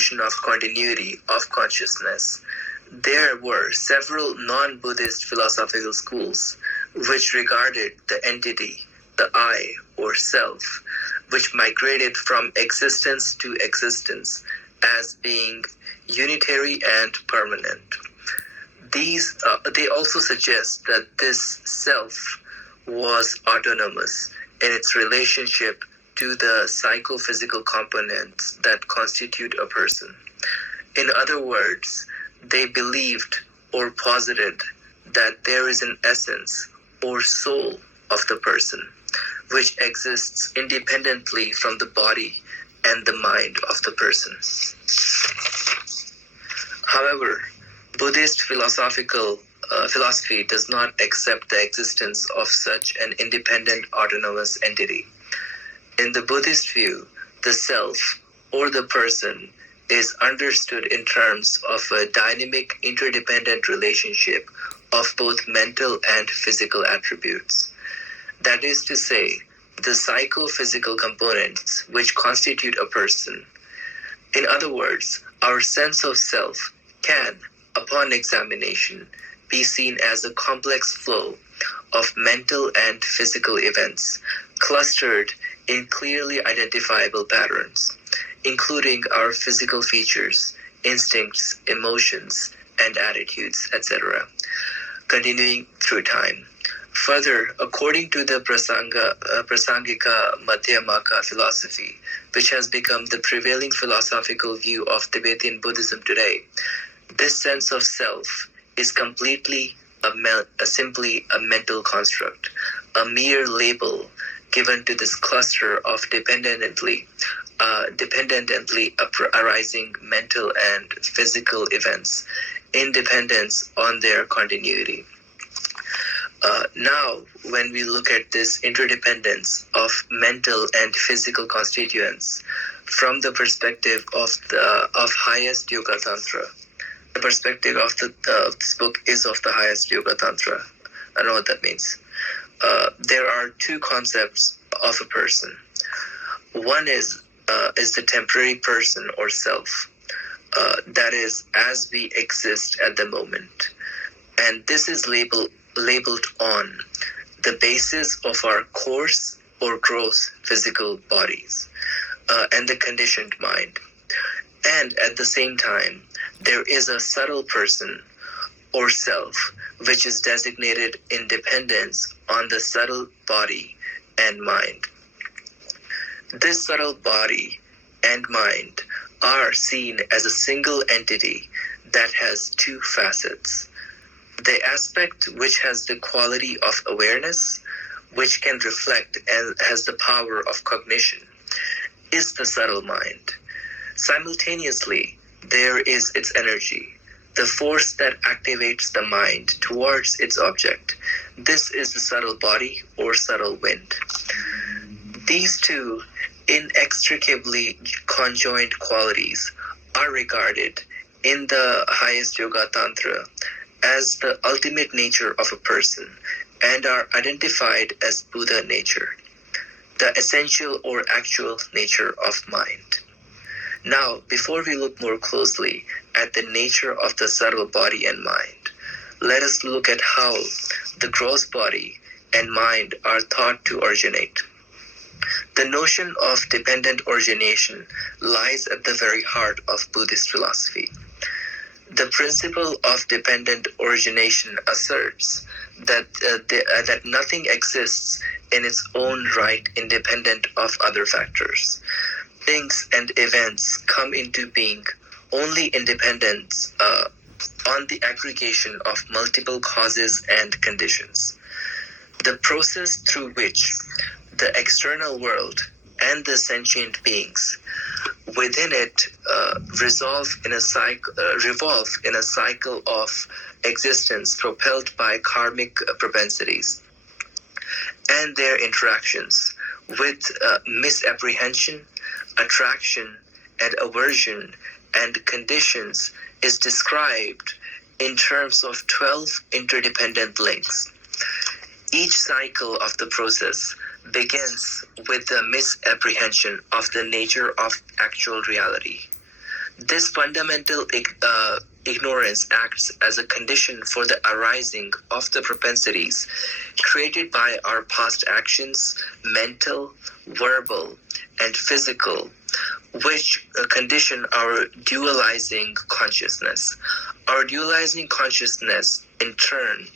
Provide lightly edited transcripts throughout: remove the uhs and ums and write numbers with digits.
notion of continuity of consciousness, there were several non-Buddhist philosophical schools which regarded the entity, the I or self, which migrated from existence to existence as being unitary and permanent. They also suggest that this self was autonomous in its relationship to the psychophysical components that constitute a person. In other words, they believed or posited that there is an essence or soul of the person, which exists independently from the body and the mind of the person. However, Buddhist philosophy does not accept the existence of such an independent autonomous entity. In the Buddhist view, the self or the person is understood in terms of a dynamic interdependent relationship of both mental and physical attributes. That is to say, the psychophysical components which constitute a person. In other words, our sense of self can, upon examination, be seen as a complex flow of mental and physical events clustered in clearly identifiable patterns, including our physical features, instincts, emotions, and attitudes, etc., continuing through time. Further, according to the Prasangika Madhyamaka philosophy, which has become the prevailing philosophical view of Tibetan Buddhism today, this sense of self is completely simply a mental construct, a mere label given to this cluster of dependently arising mental and physical events, in dependence on their continuity. Now, when we look at this interdependence of mental and physical constituents from the perspective of highest Yoga Tantra, the perspective of this book is of the highest Yoga Tantra. I know what that means. There are two concepts of a person. One is the temporary person or self, that is, as we exist at the moment, and this is labeled on the basis of our coarse or gross physical bodies and the conditioned mind. And at the same time, there is a subtle person or self, which is designated in dependence on the subtle body and mind. This subtle body and mind are seen as a single entity that has two facets. The aspect which has the quality of awareness, which can reflect and has the power of cognition, is the subtle mind. Simultaneously, there is its energy, the force that activates the mind towards its object. This is the subtle body or subtle wind. These two inextricably conjoined qualities are regarded in the highest Yoga Tantra as the ultimate nature of a person and are identified as Buddha nature, the essential or actual nature of mind. Now, before we look more closely at the nature of the subtle body and mind, let us look at how the gross body and mind are thought to originate. The notion of dependent origination lies at the very heart of Buddhist philosophy. The principle of dependent origination asserts that nothing exists in its own right independent of other factors. Things and events come into being only independent on the aggregation of multiple causes and conditions. The process through which the external world and the sentient beings within it revolve in a cycle of existence propelled by karmic propensities and their interactions with misapprehension, attraction, and aversion and conditions is described in terms of 12 interdependent links. Each cycle of the process begins with the misapprehension of the nature of actual reality. This fundamental ignorance acts as a condition for the arising of the propensities created by our past actions, mental, verbal, and physical, which condition our dualizing consciousness. Our dualizing consciousness, in turn,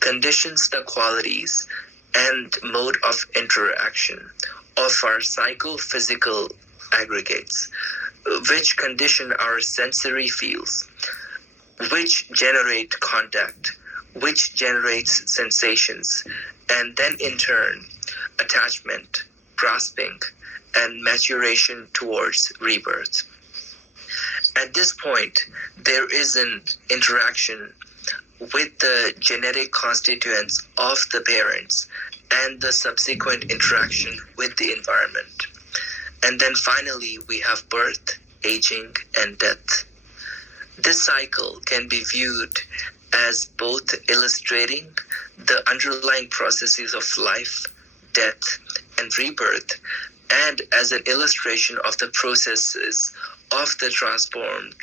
conditions the qualities and mode of interaction of our psychophysical aggregates, which condition our sensory fields, which generate contact, which generates sensations, and then in turn, attachment, grasping, and maturation towards rebirth. At this point, there is an interaction with the genetic constituents of the parents and the subsequent interaction with the environment. And then finally, we have birth, aging, and death. This cycle can be viewed as both illustrating the underlying processes of life, death, and rebirth, and as an illustration of the processes of the transformed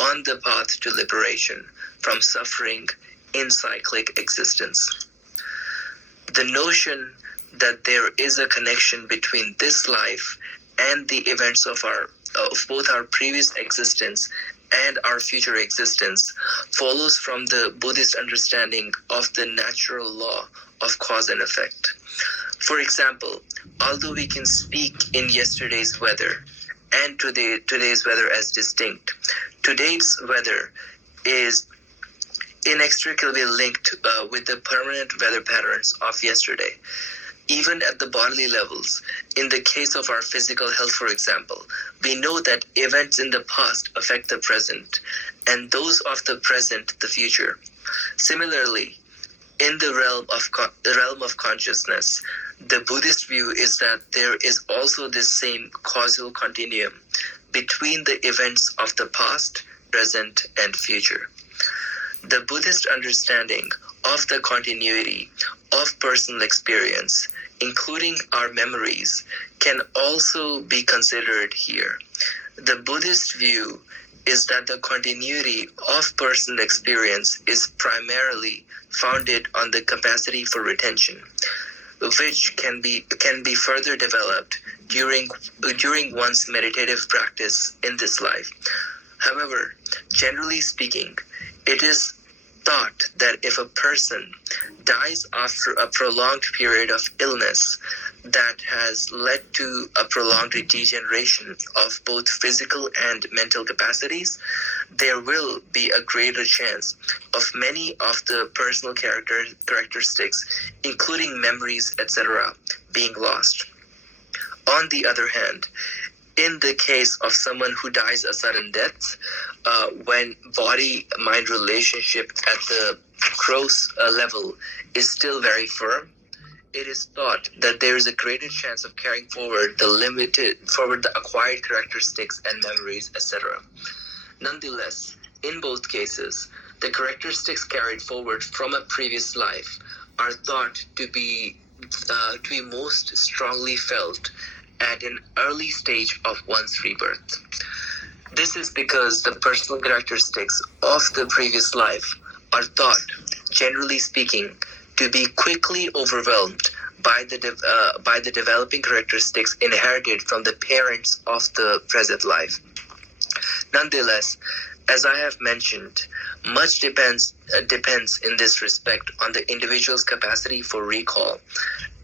on the path to liberation from suffering in cyclic existence. The notion that there is a connection between this life and the events of both our previous existence and our future existence follows from the Buddhist understanding of the natural law of cause and effect. For example, although we can speak in yesterday's weather and today's weather as distinct, today's weather is inextricably linked with the permanent weather patterns of yesterday. Even at the bodily levels, in the case of our physical health, for example, we know that events in the past affect the present, and those of the present, the future. Similarly, in the realm of consciousness, the Buddhist view is that there is also this same causal continuum between the events of the past, present, and future. The Buddhist understanding of the continuity of personal experience, including our memories, can also be considered here. The Buddhist view is that the continuity of personal experience is primarily founded on the capacity for retention, which can be further developed during one's meditative practice in this life. However, generally speaking, it is thought that if a person dies after a prolonged period of illness that has led to a prolonged degeneration of both physical and mental capacities, there will be a greater chance of many of the personal characteristics, including memories, etc., being lost. On the other hand, in the case of someone who dies a sudden death, when body-mind relationship at the gross level is still very firm, it is thought that there is a greater chance of carrying forward the acquired characteristics and memories, etc. Nonetheless, in both cases, the characteristics carried forward from a previous life are thought to be most strongly felt at an early stage of one's rebirth. This is because the personal characteristics of the previous life are thought, generally speaking, to be quickly overwhelmed by the developing characteristics inherited from the parents of the present life. Nonetheless, as I have mentioned, much depends in this respect on the individual's capacity for recall,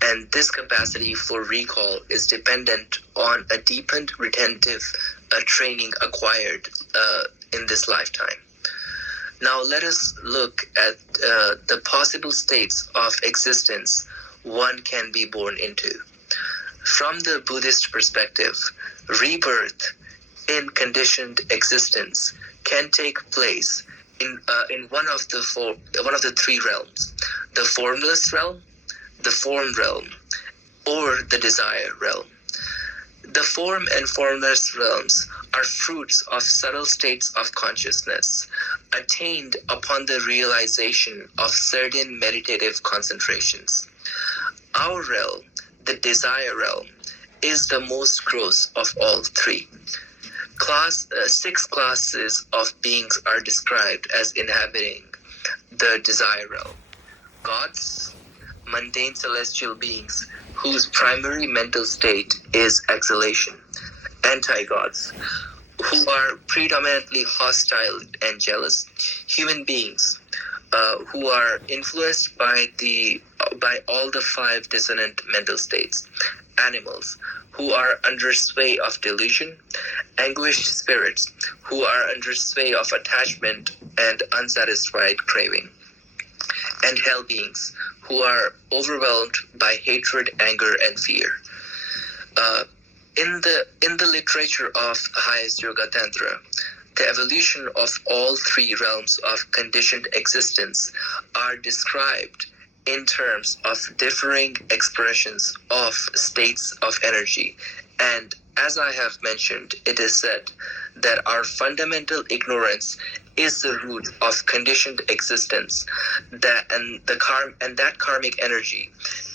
and this capacity for recall is dependent on a deepened retentive training acquired in this lifetime. Now let us look at the possible states of existence one can be born into. From the Buddhist perspective, rebirth in conditioned existence can take place in one of the three realms: the formless realm, the form realm, or the desire realm. The form and formless realms are fruits of subtle states of consciousness attained upon the realization of certain meditative concentrations. Our realm, the desire realm, is the most gross of all three. Six classes of beings are described as inhabiting the desire realm. Gods, mundane celestial beings whose primary mental state is exhalation. Anti-gods, who are predominantly hostile and jealous. Human beings, who are influenced by all the five dissonant mental states. Animals, who are under sway of delusion. Anguished spirits, who are under sway of attachment and unsatisfied craving. And hell beings, who are overwhelmed by hatred, anger, and fear. In the literature of highest Yoga Tantra, the evolution of all three realms of conditioned existence are described in terms of differing expressions of states of energy. And as I have mentioned, it is said that our fundamental ignorance is the root of conditioned existence, that karmic energy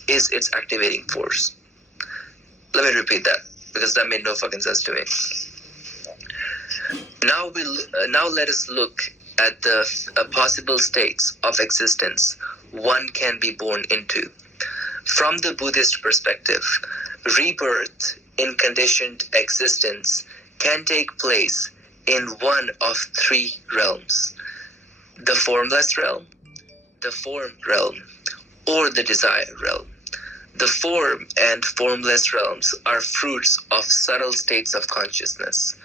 is its activating force. Let me repeat that, because that made no fucking sense to me. Now let us look at the possible states of existence one can be born into. From the Buddhist perspective, rebirth in conditioned existence can take place in one of three realms: the formless realm, the form realm, or the desire realm. The form and formless realms are fruits of subtle states of consciousness,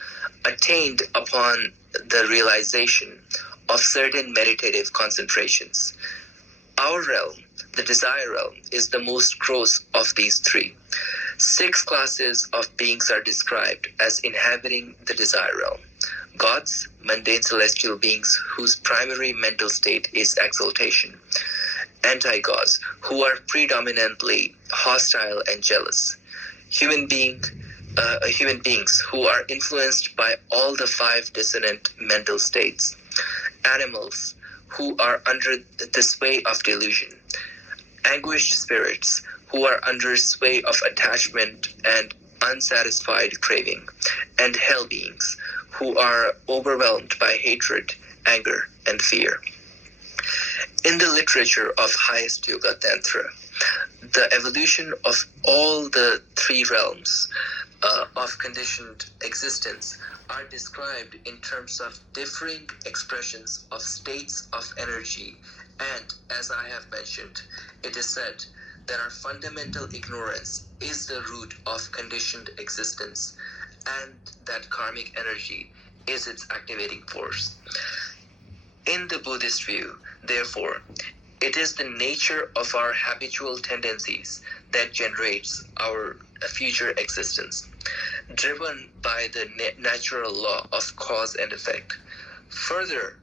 attained upon the realization of certain meditative concentrations. Our realm, the desire realm, is the most gross of these three. 6 classes of beings are described as inhabiting the desire realm. Gods, mundane celestial beings whose primary mental state is exaltation. Anti-gods, who are predominantly hostile and jealous. Human beings who are influenced by all the 5 dissonant mental states. Animals, who are under the sway of delusion. Anguished spirits, who are under sway of attachment and unsatisfied craving. And hell beings, who are overwhelmed by hatred, anger, and fear. In the literature of highest Yoga Tantra, the evolution of all the 3 realms of conditioned existence are described in terms of differing expressions of states of energy, and as I have mentioned, it is said that our fundamental ignorance is the root of conditioned existence, and that karmic energy is its activating force. In the Buddhist view, therefore, it is the nature of our habitual tendencies that generates our future existence, driven by the natural law of cause and effect. Further,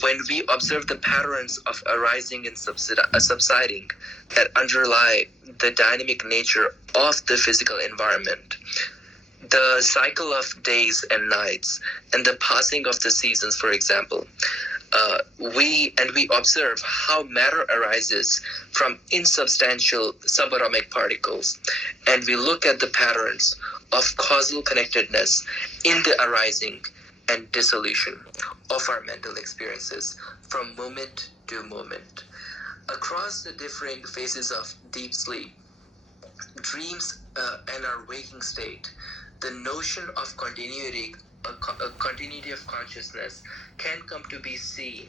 when we observe the patterns of arising and subsiding that underlie the dynamic nature of the physical environment, the cycle of days and nights, and the passing of the seasons, for example, we observe how matter arises from insubstantial subatomic particles, and we look at the patterns of causal connectedness in the arising and dissolution of our mental experiences from moment to moment. Across the differing phases of deep sleep, dreams, and our waking state, the notion of continuity of consciousness can come to be seen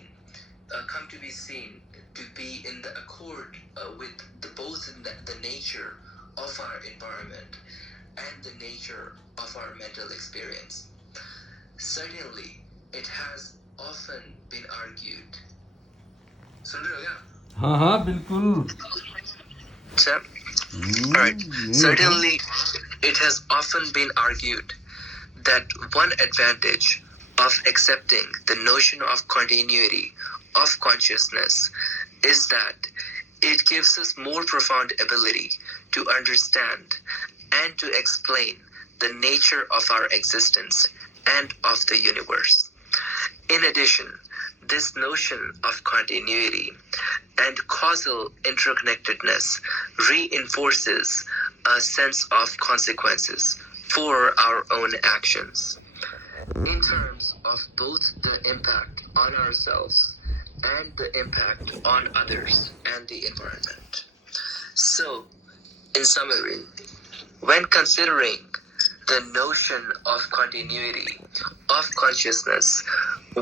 to be in the accord with both the nature of our environment and the nature of our mental experience. Certainly, it has often been argued. हाँ बिल्कुल. Alright. Certainly, it has often been argued that one advantage of accepting the notion of continuity of consciousness is that it gives us more profound ability to understand and to explain the nature of our existence and of the universe. In addition, this notion of continuity and causal interconnectedness reinforces a sense of consequences for our own actions. in terms of both the impact on ourselves and the impact on others and the environment. So, in summary, when considering the notion of continuity of consciousness,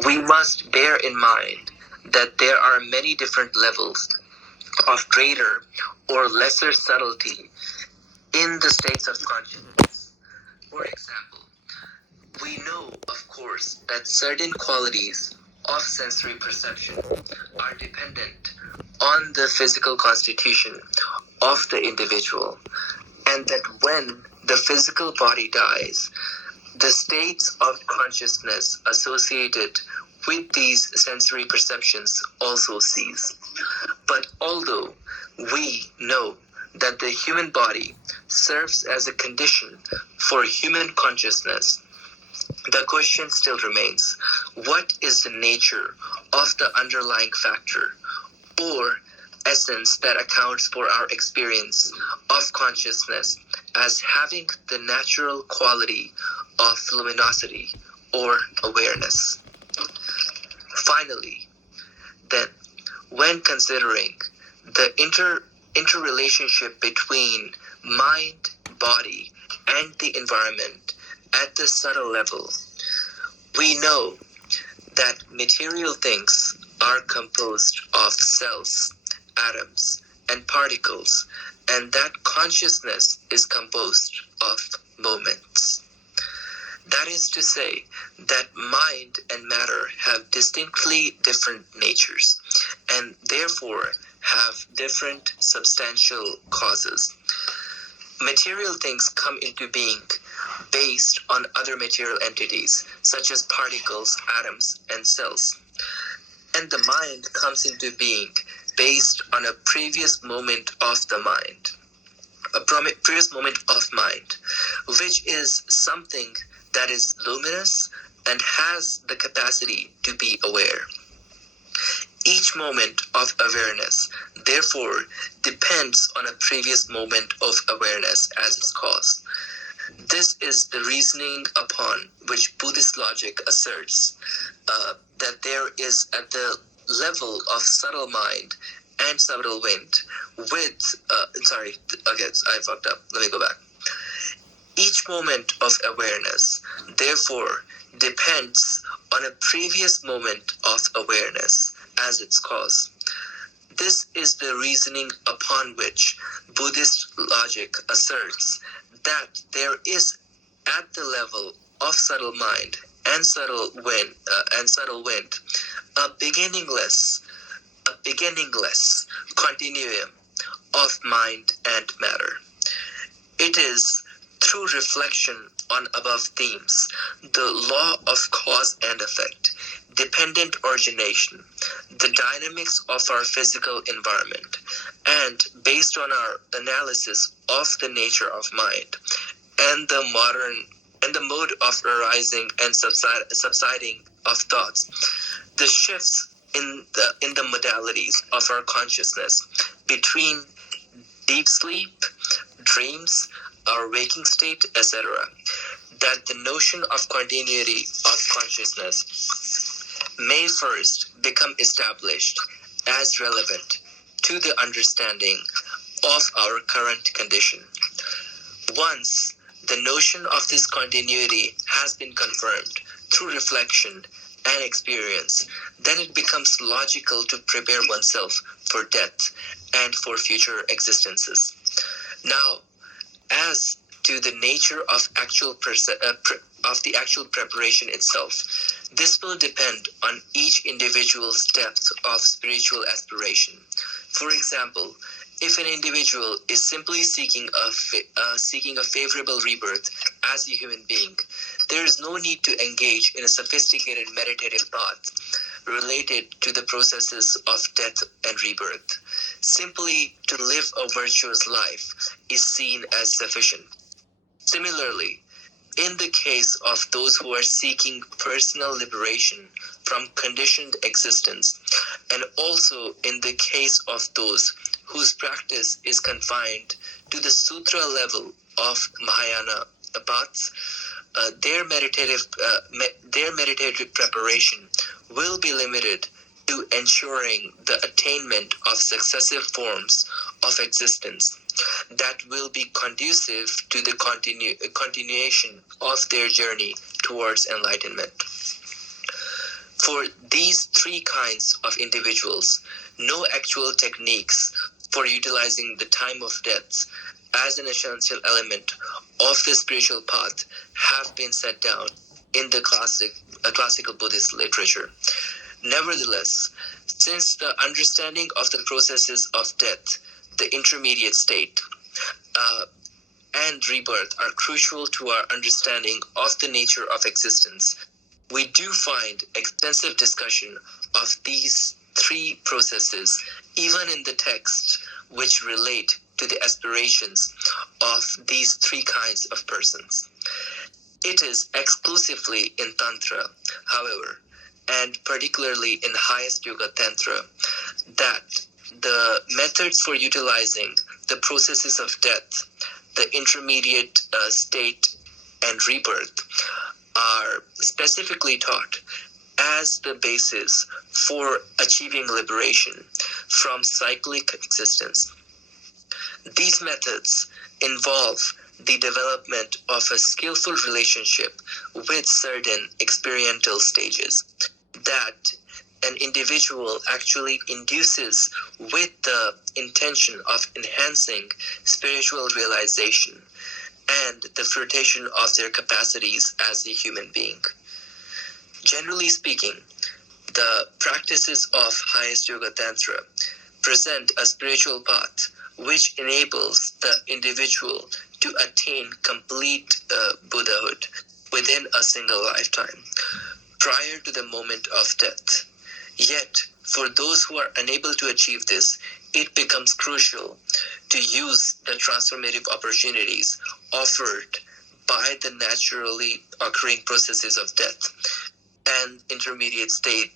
we must bear in mind that there are many different levels of greater or lesser subtlety in the states of consciousness. For example, we know, of course, that certain qualities of sensory perception are dependent on the physical constitution of the individual, and that when the physical body dies, the states of consciousness associated with these sensory perceptions also cease. But although we know that the human body serves as a condition for human consciousness, the question still remains: what is the nature of the underlying factor or essence that accounts for our experience of consciousness as having the natural quality of luminosity or awareness? Finally, then, when considering the interrelationship between mind, body, and the environment at the subtle level, we know that material things are composed of cells, atoms, and particles, and that consciousness is composed of moments. That is to say that mind and matter have distinctly different natures, and therefore have different substantial causes. Material things come into being based on other material entities, such as particles, atoms, and cells. And the mind comes into being based on a previous moment of the mind, previous moment of mind, which is something that is luminous and has the capacity to be aware. Each moment of awareness, therefore, depends on a previous moment of awareness as its cause. This is the reasoning upon which Buddhist logic asserts that there is at the level of subtle mind and subtle wind with, I fucked up. Let me go back. Each moment of awareness, therefore, depends on a previous moment of awareness as its cause. This is the reasoning upon which Buddhist logic asserts that there is at the level of subtle mind and subtle wind, a beginningless continuum of mind and matter. It is through reflection on above themes, the law of cause and effect, dependent origination, the dynamics of our physical environment, and based on our analysis of the nature of mind and the mode of arising and subsiding of thoughts, the shifts in the modalities of our consciousness between deep sleep, dreams, our waking state, etc., that the notion of continuity of consciousness may first become established as relevant to the understanding of our current condition. Once the notion of this continuity has been confirmed through reflection and experience, then it becomes logical to prepare oneself for death and for future existences. Now, as to the nature of the actual preparation itself, this will depend on each individual's depth of spiritual aspiration. For example, if an individual is simply seeking a favorable rebirth as a human being, there is no need to engage in a sophisticated meditative path related to the processes of death and rebirth. Simply to live a virtuous life is seen as sufficient. Similarly, in the case of those who are seeking personal liberation from conditioned existence, and also in the case of those whose practice is confined to the sutra level of Mahayana paths, their meditative preparation will be limited to ensuring the attainment of successive forms of existence that will be conducive to the continuation of their journey towards enlightenment. For these three kinds of individuals, no actual techniques for utilizing the time of death as an essential element of the spiritual path have been set down in the classical Buddhist literature. Nevertheless, since the understanding of the processes of death, the intermediate state, and rebirth are crucial to our understanding of the nature of existence, we do find extensive discussion of these three processes even in the texts which relate to the aspirations of these three kinds of persons. It is exclusively in Tantra, however, and particularly in highest Yoga Tantra, that the methods for utilizing the processes of death, the intermediate state, and rebirth are specifically taught as the basis for achieving liberation from cyclic existence. These methods involve the development of a skillful relationship with certain experiential stages that an individual actually induces with the intention of enhancing spiritual realization and the fruition of their capacities as a human being. Generally speaking, the practices of highest Yoga Tantra present a spiritual path which enables the individual to attain complete Buddhahood within a single lifetime, prior to the moment of death. Yet, for those who are unable to achieve this, it becomes crucial to use the transformative opportunities offered by the naturally occurring processes of death and the intermediate state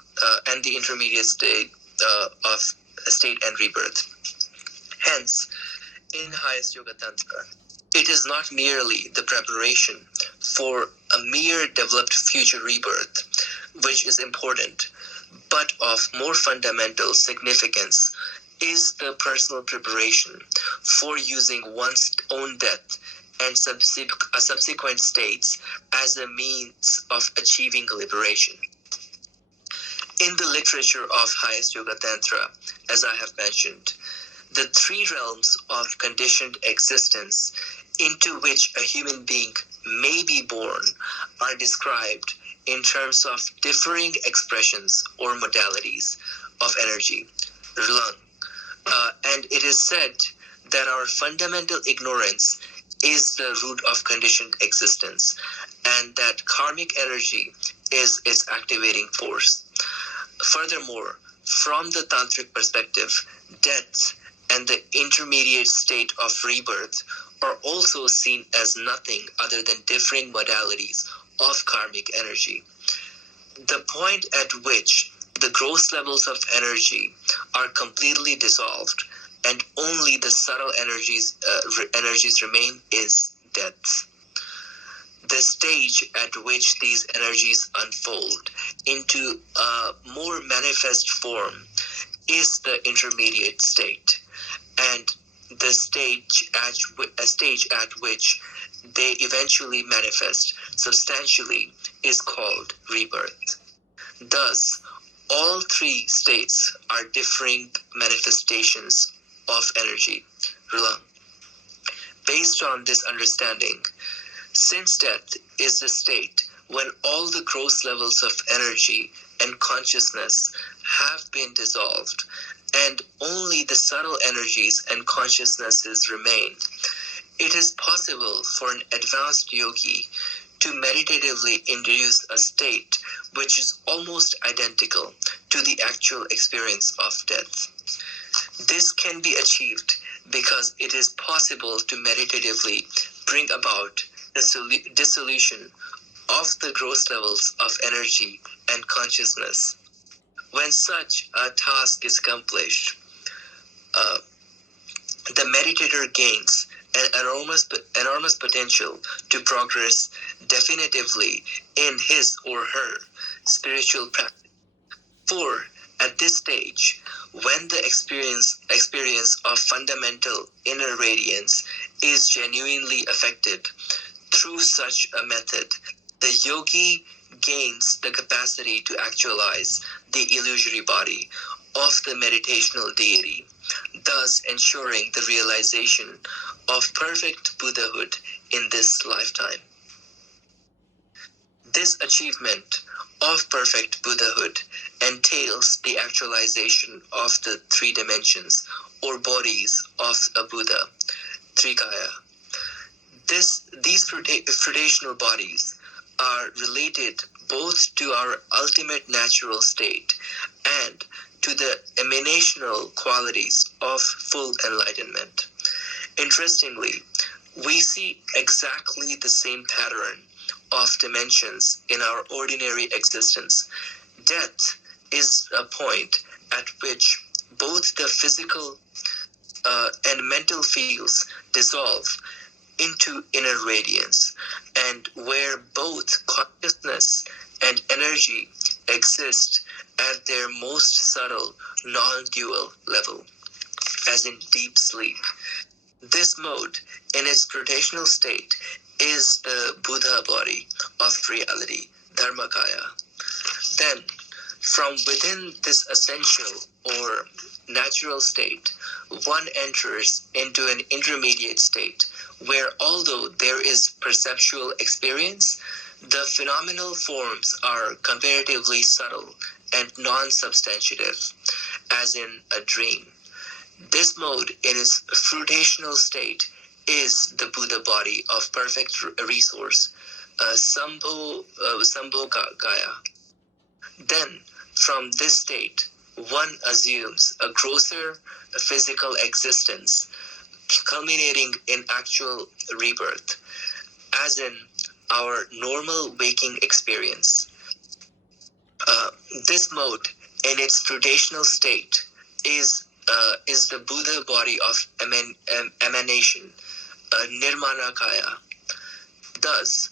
of state and rebirth. Hence, in highest Yoga Tantra, it is not merely the preparation for a mere developed future rebirth which is important, but of more fundamental significance is the personal preparation for using one's own death and subsequent states as a means of achieving liberation. In the literature of highest Yoga Tantra, as I have mentioned, the three realms of conditioned existence into which a human being may be born are described in terms of differing expressions or modalities of energy, Rlang. And it is said that our fundamental ignorance is the root of conditioned existence, and that karmic energy is its activating force. Furthermore, from the tantric perspective, death and the intermediate state of rebirth are also seen as nothing other than differing modalities of karmic energy. The point at which the gross levels of energy are completely dissolved and only the subtle energies remain is death. The stage at which these energies unfold into a more manifest form is the intermediate state, and the stage at which they eventually manifest substantially is called rebirth. Thus, all three states are differing manifestations of energy, Rlang. Based on this understanding, since death is the state when all the gross levels of energy and consciousness have been dissolved and only the subtle energies and consciousnesses remain, it is possible for an advanced yogi to meditatively induce a state which is almost identical to the actual experience of death. This can be achieved because it is possible to meditatively bring about the dissolution of the gross levels of energy and consciousness. When such a task is accomplished, the meditator gains an enormous potential to progress definitively in his or her spiritual practice. For at this stage, when the experience of fundamental inner radiance is genuinely affected through such a method, the yogi gains the capacity to actualize the illusory body of the meditational deity, thus ensuring the realization of perfect Buddhahood in this lifetime. This achievement of perfect Buddhahood entails the actualization of the three dimensions or bodies of a Buddha, Trikaya. These fruitational bodies are related both to our ultimate natural state and to the emanational qualities of full enlightenment. Interestingly, we see exactly the same pattern of dimensions in our ordinary existence. Death is a point at which both the physical and mental fields dissolve into inner radiance, and where both consciousness and energy exist at their most subtle, non-dual level, as in deep sleep. This mode, in its rotational state, is the Buddha body of reality, Dharmakaya. Then, from within this essential or natural state, one enters into an intermediate state where, although there is perceptual experience, the phenomenal forms are comparatively subtle and non-substantive, as in a dream. This mode, in its fruitational state, is the Buddha body of perfect resource, Sambhogakaya. Then, from this state, one assumes a grosser physical existence, culminating in actual rebirth, as in our normal waking experience. This mode, in its fruitational state, is the Buddha body of emanation, Nirmanakaya. Thus,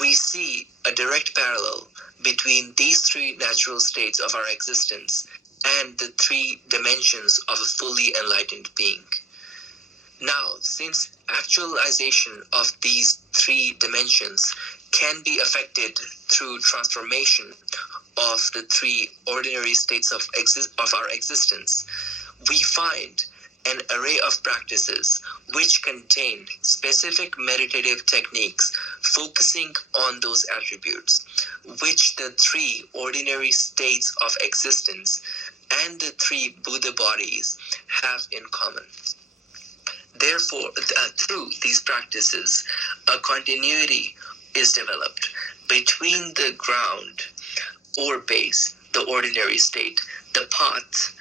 we see a direct parallel between these three natural states of our existence and the three dimensions of a fully enlightened being. Now, since actualization of these three dimensions can be affected through transformation of the three ordinary states of our existence, we find an array of practices which contain specific meditative techniques focusing on those attributes which the three ordinary states of existence and the three Buddha bodies have in common. Therefore, through these practices, a continuity is developed between the ground or base, the ordinary state, the path,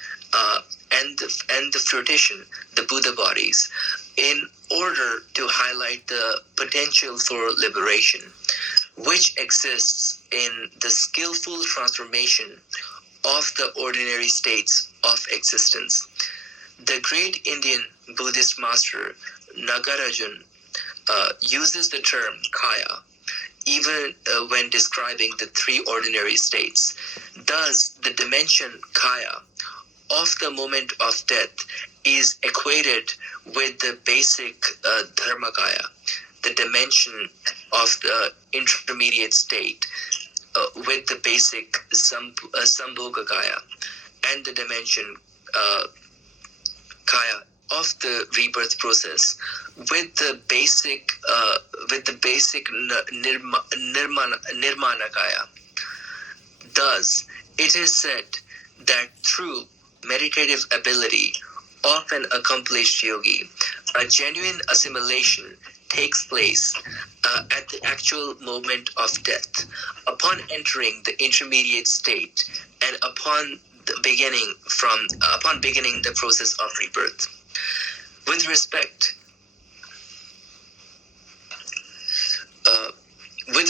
and the fruition, the Buddha bodies, in order to highlight the potential for liberation, which exists in the skillful transformation of the ordinary states of existence. The great Indian Buddhist master Nagarjuna uses the term kaya even when describing the three ordinary states. Thus, the dimension kaya of the moment of death is equated with the basic dharmakaya, the dimension of the intermediate state, with the basic sambhogakaya, and the dimension kaya of the rebirth process, with the basic nirmanakaya. Thus, it is said that through meditative ability of an accomplished yogi, a genuine assimilation takes place at the actual moment of death, upon entering the intermediate state, and upon beginning the process of rebirth. With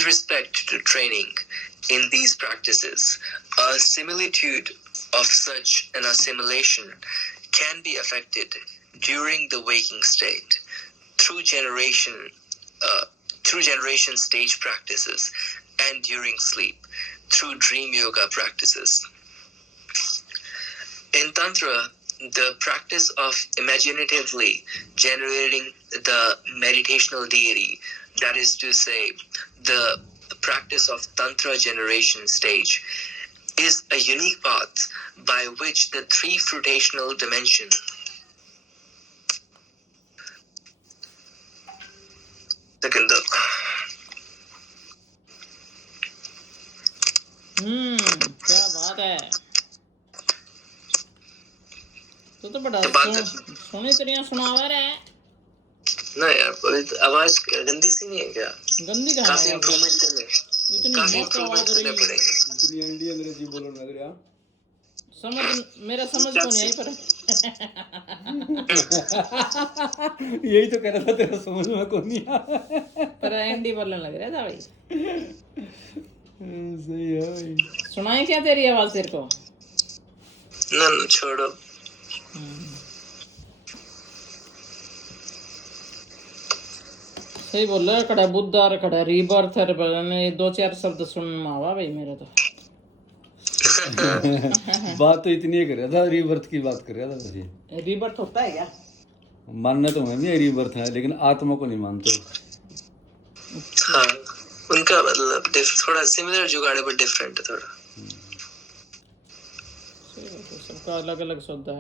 respect to training in these practices, a similitude of such an assimilation can be affected during the waking state. through generation stage practices and during sleep through dream yoga practices. In Tantra, the practice of imaginatively generating the meditational deity, that is to say, the practice of Tantra generation stage, is a unique path by which the three frutational dimensions क्या बात है। तो बड़ा सोने तेरिया सुनावा रहा है ना यार, आवाज गंदी सी नहीं है क्या? गंदी कहाँ काफी है? इम्प्रूवमेंट करने इतनी काफी मस्त इम्प्रूवमेंट आवाज करने रही पड़ेंगे। इतनी अंडी अंग्रेजी बोलो लग रहा समझ मेरा समझ को नहीं आई पर यही तो कह रहा था तेरा समझ में कौन नहीं आया। पर एंडी बोलने लग रहा था भाई। सही है भाई। सुनाए क्या तेरी आवाज तेरे को? ना छोड़ो। सही बोल रहा है। कड़ा बुद्धा और कड़ा रीबर्थ है, ये दो चार शब्द सुनने में आवा भाई मेरे तो। बात तो इतनी ही कर रहा था, रीबर्थ की बात कर रहा था वैसे। रीबर्थ होता है क्या? मानना तो मैं भी रीबर्थ है, लेकिन आत्मा को नहीं मानते। हाँ, उनका मतलब थोड़ा सिमिलर जुगाड़ है, बट डिफरेंट है थोड़ा। सबका अलग अलग शब्द है।